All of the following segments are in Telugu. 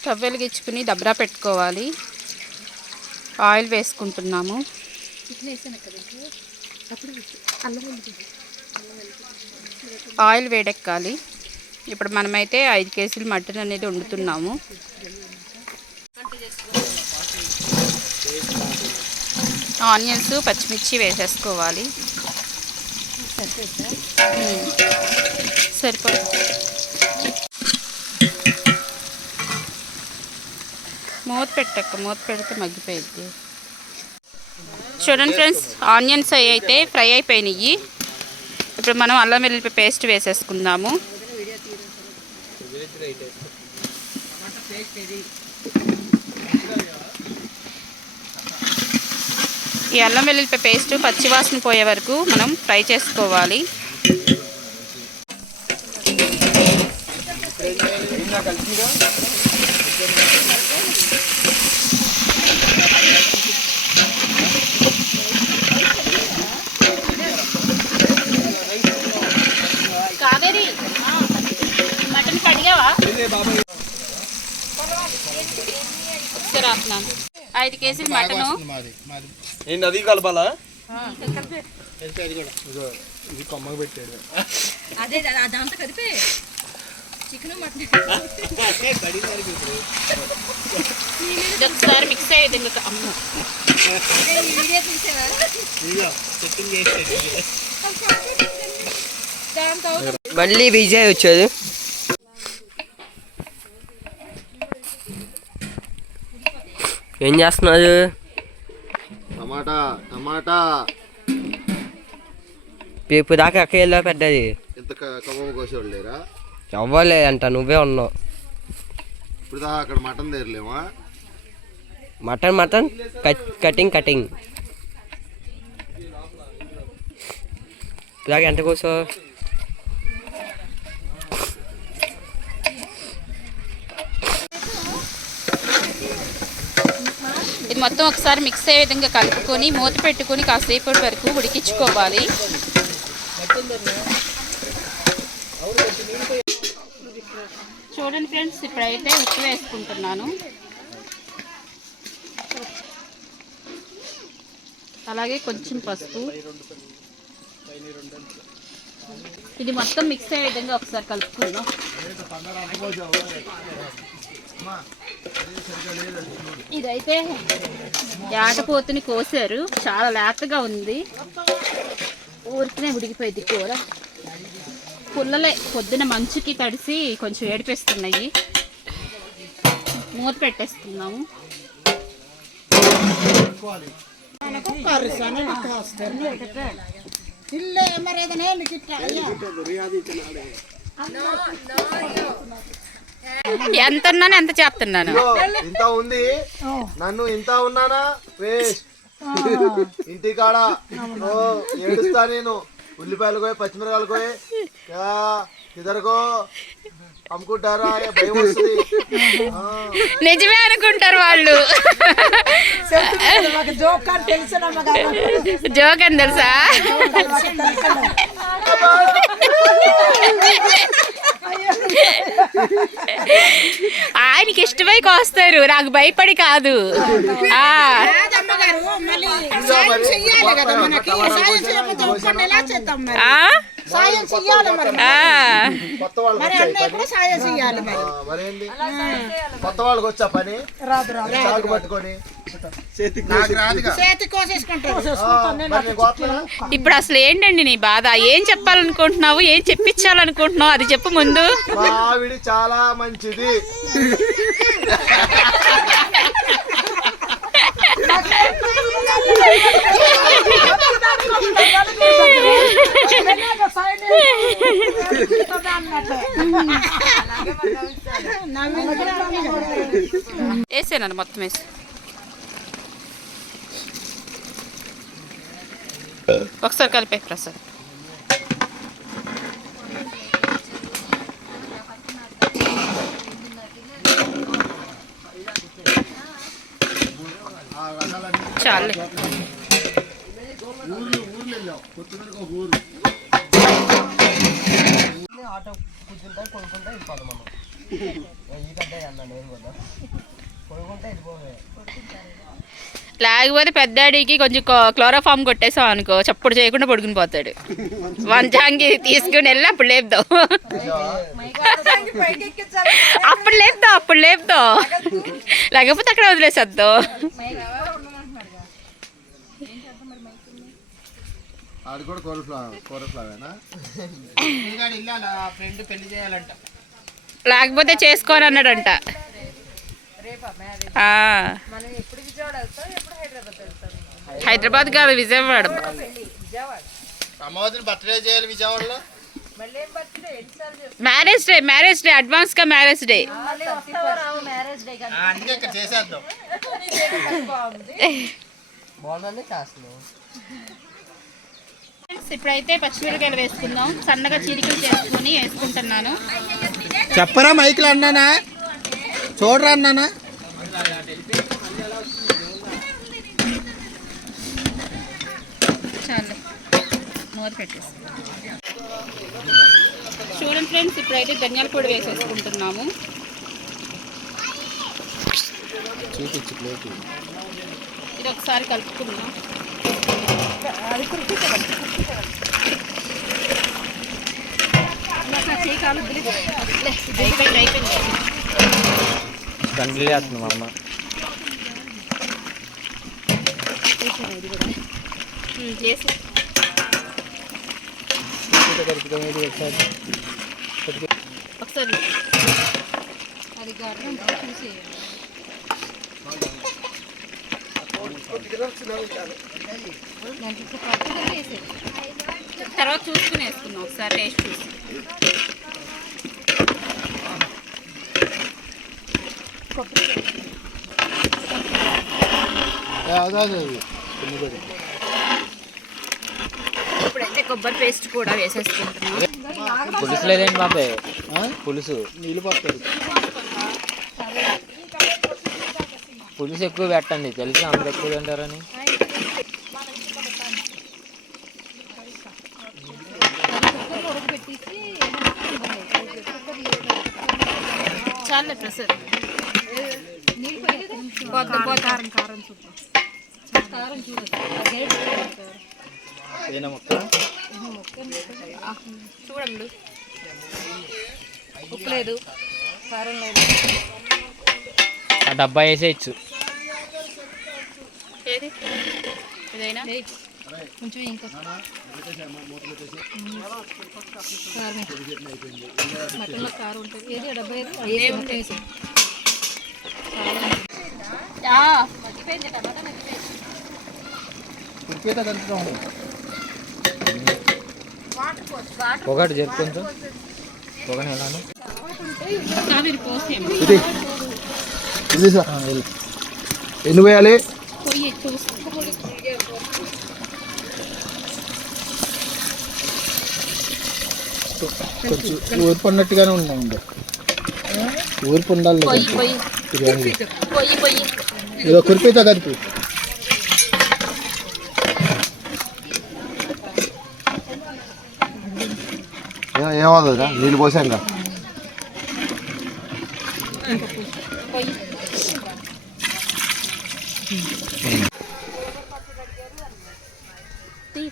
స్టవ్ వెలిగించుకుని దబ్రా పెట్టుకోవాలి. ఆయిల్ వేసుకుంటున్నాము. ఆయిల్ వేడెక్కాలి. ఇప్పుడు మనమైతే ఐదు కేజీలు మటన్ అనేది వండుతున్నాము. ఆనియన్స్ పచ్చిమిర్చి వేసేసుకోవాలి. సరిపోతుంది. మూత పెట్టక్క మూత పెడితే మగ్గిపోయింది చూడండి ఫ్రెండ్స్ ఆనియన్స్ అవి అయితే ఫ్రై అయిపోయినాయి ఇప్పుడు మనం అల్లం వెల్లుల్లి పేస్ట్ వేసేసుకుందాము. ఈ అల్లం వెల్లుల్లి పేస్ట్ పచ్చివాసన పోయే వరకు మనం ఫ్రై చేసుకోవాలి. కావేరి మటన్ కడిగావా ఒకసారి ఆపుతున్నాను ఐదు కేజీలు మటను. ఏంటి అది కలపాలా ఇది కొమ్మకు పెట్టాడు. అదే అదంతా కలిపి చికెన్ మటన్. ఒకసారి మిక్స్ అయ్యేది ఇంకా. అమ్మ. వీడియో తీసేవా దాంతో మళ్ళీ విజయ్ వచ్చాడు ఏం చేస్తున్నారు? టమాటా టమాటా. రేపు దాకా అక్కయ్యలో పెద్దది? ఎంత కమ్మమ్మ కోసేవాళ్ళు లేరా? అవ్వలే అంట నువ్వే ఉన్నావు. ఇప్పుడు దాకా అక్కడ mutton తెరలేమా? Mutton mutton cut cutting cutting. ఇలాగ ఎంత కూర్చో మొత్తం ఒకసారి మిక్స్ అయ్యే విధంగా కలుపుకొని మూత పెట్టుకొని కాసేపటి వరకు ఉడికించుకోవాలి. చూడండి ఫ్రెండ్స్ ఇప్పుడైతే ఉప్పు వేసుకుంటున్నాను. అలాగే కొంచెం పసుపు. ఇది మొత్తం మిక్స్ అయ్యే విధంగా ఒకసారి కలుపుకుందాం. ఇదైతే ఏటపోతుని కోసారు. చాలా లేతగా ఉంది. ఊరికనే ఉడికిపోయింది కూర. పుల్లలే పొద్దున మంచుకి తడిసి కొంచెం ఏడిపిస్తున్నాయి. మూత పెట్టేస్తున్నాము. ఎంత ఉన్నాను ఎంత చెప్తున్నాను ఇంత ఉంది. నన్ను ఇంత ఉన్నానా? వేస్ట్. ఇంటికాడ. ఓ ఏడుస్తా నేను. ఉల్లిపాయలు కోయి పచ్చిమిరకాయలు కోయి. యా, ఇద్దరికో అమ్ముకుంటారా? భయం వస్తుంది. నిజమే అనుకుంటారు వాళ్ళు. జోక్ అని తెలుసా ఆయనకి ఇష్టమై కోస్తారు. నాకు భయపడి కాదు. ఆ. ఇంకా మరి? ఆ? ఆ. కొత్త వాళ్ళకి పని. వచ్చా పని? చాకు పట్టుకొని? ఇప్పుడు అసలు ఏంటండి నీ బాధ? ఏం చెప్పాలనుకుంటున్నావు? ఏం చెప్పించాలనుకుంటున్నావు? అది చెప్పు ముందు. ఆవిడ చాలా మంచిది. వేసేనండి మొత్తం వేసి ఒకసారి కలిపే ప్రసాద్ చాలే ఆటో కూర్చుంటా కొనుక్కుంటా వెళ్ళిపోదాం మనం లేకపోతే పెద్దాడికి కొంచెం క్లో- క్లోరోఫామ్ కొట్టేసాం అనుకో చప్పుడు చేయకుండా పడుకుని పోతాడు. వంచాంగి తీసుకుని వెళ్ళి అప్పుడు లేపుదాం. అప్పుడు లేపుదాం అప్పుడు లేపుదాం. లేకపోతే అక్కడ వదిలేసేద్దాం. ఆడు కూడా కోరఫ్లవర్ కోరఫ్లవేనా? ఫ్రెండ్ పెళ్ళి చేయాలంట. లేకపోతే చేసుకోని అన్నాడంట ఆ. హైదరాబాద్ కాదు Vijayawada. Marriage day marriage day అడ్వాన్స్గా మ్యారేజ్ డే ఇప్పుడైతే పచ్చిమిరకాయలు వేసుకుందాం. సన్నగా చీరికలు చేసుకుని వేసుకుంటున్నాను. చెప్పరా మైకులు అన్నానా? చూడరా అన్నానా చాలు. మూత పెట్టేసి. చూడండి ఫ్రెండ్స్ ఇప్పుడైతే ధనియాల పొడి వేసేసుకుంటున్నాము. ఇది ఒకసారి కలుపుకుందాం. అయిపోయింది అయిపోయింది. తండ్రి చేస్తున్నావు అమ్మ. ఒకసారి. అది చూసి తర్వాత చూసుకుని వేసుకున్నాం ఒకసారి టేస్ట్ చూసి. ఇప్పుడైతే కొబ్బరి పేస్ట్ కూడా వేసేసుకుంటున్నాం. పులుసు లేదేంటి బాబాయ్ పులుసు. నీళ్ళు పడతారు పులుసు ఎక్కువ పెట్టండి. తెలుసు అందరు ఎక్కువ తింటారని? చాలే ప్రసాద్. పోద్ద. మొక్క చూడండి. ఉప్పు లేదు. కారం లేదు. ఆ డబ్బా వేసేయచ్చు కొంచెం ఇంకా. మటన్లో కారం ఉంటుంది. ఏది ఆ డబ్బా ఏది? కురిపేత కలుపుతాం ఒకటి చెప్పుకుంటూ ఒకటి ఎలాను కావేరి పోసేయం ఇది. ఇది సార్. ఎన్ని వేయాలి? పోసి కొంచెం ఊర్పు ఉన్నట్టుగానే ఉన్నాయండి ఊర్పు ఉండాలి ఏదో కురిపేత కలిపి ఏమవుతుందా నీళ్ళు పోసాక పొయ్యి తీ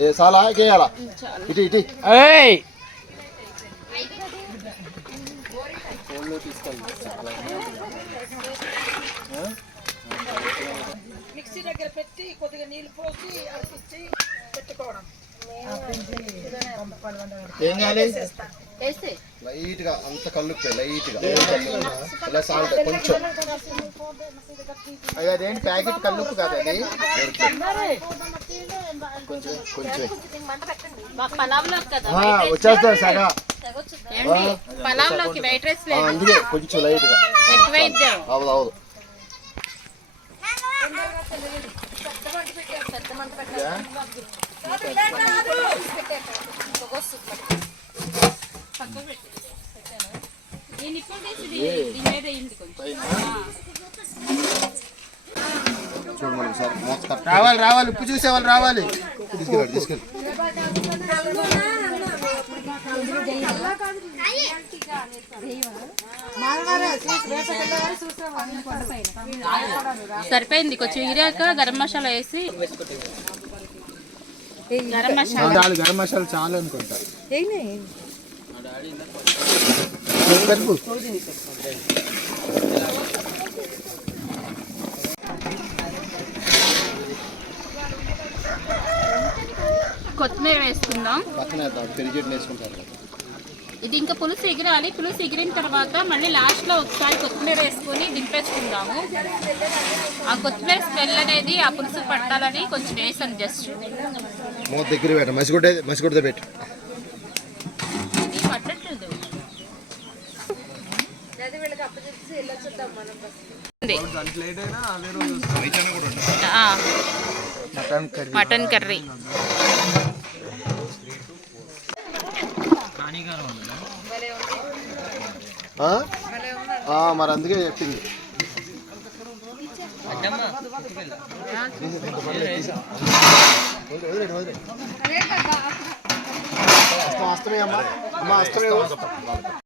ఏ చాలా ఇటు ఇటు. ఏయ్! ఏం చేయాలి? వేస్తే. లైట్గా అంత కలుపుతే లైట్గా ఇలా సాల్ట్ కొంచెం. అది అదేంటి? ప్యాకెట్ కల్లుప్పు కాదు అది? కొంచెం కొంచెం. సగా. పలావ్లోకి వైట్ రైస్ అందుకే కొంచెం లైట్గా అవును అవును ఈ నిప్పులు తీసి దీ- దీని మీద వేయండి కొంచెం చూడు మనం సార్ మూత కట్ రావాలి రావాలి ఉప్పు చూసేవాళ్ళు రావాలి. తీసుకెళ్ళి తీసుకెళ్ళి సరిపోయింది. కొంచెం ఇరాక గరం మసాలా వేసి గరం మసాలా. చాలు గరం మసాలా చాలు అనుకుంటా. కొత్తిమీర వేసుకుందాం. ఇది ఇంకా పులుసు ఎగిరాలి. పులుసు ఎగిరిన తర్వాత మళ్ళీ లాస్ట్లో ఒకసారి కొత్తిమీర వేసుకొని దింపేసుకుందాము. ఆ కొత్తిమీర స్మెల్ అనేది ఆ పులుసు పట్టాలని కొంచెం వేసాను జస్ట్ మూత దగ్గర పెట్ట మసిగుడ్డ మసిగుడ్డ పెట్టు. ఇది పట్టట్లేదు. ఉంది. ఆ, మటన్ కర్రీ. మటన్ మరి అందుకే చెప్పింది అస్తమే అమ్మా అమ్మా అస్తమే